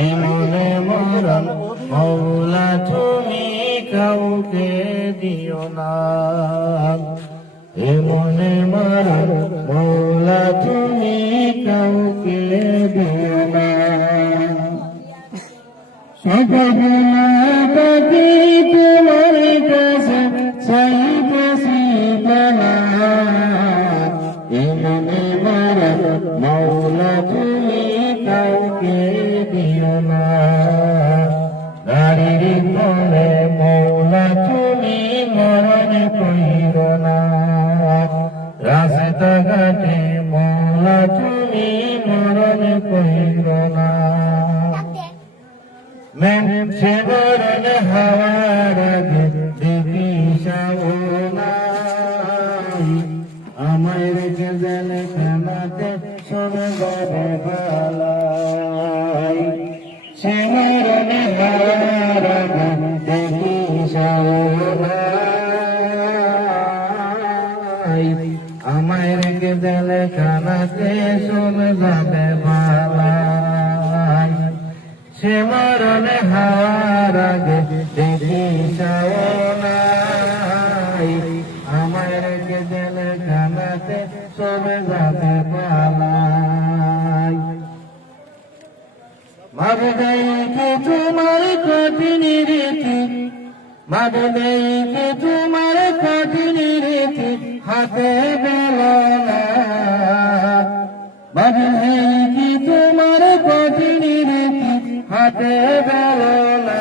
এমনে মরণ মৌলা তুমি কাউকে দিও না, এমনে মরণ মৌলা তুমি কাউকে দিও না। সকল গুনাহগারকে তোমার কাছে চাইতেছি পানা, এমনে মরণ মৌলা তুমি কাউকে দিও না। গাড়ির তলে মৌলা তুমি মরণ কইরো না, রাস্তাঘাটে মৌলা তুমি মরণ কইরো না। সে মরণ হওয়ার আগে দেখি সাবনাই, আমায় রেখে গেলে খানাতে শোনে যাবে ভালাই। সে মরণ হওয়ার আগে দেখি সাবনাই, আমায় রেখে গেলে খানাতে শোনে যাবে ভালাই। সে মরণ হওয়ার আগে দেখি সাবনাই, আমায় রেখে গেলে খানাতে সবে যাবে পালাই। ভাবদেই কি তোমার কঠিন রীতি, ভাবদেই কি তোমার কঠিন রীতি হাতে বেলনা, ভাবদেই কি তোমার কঠিন রীতি হাতে বেলনা।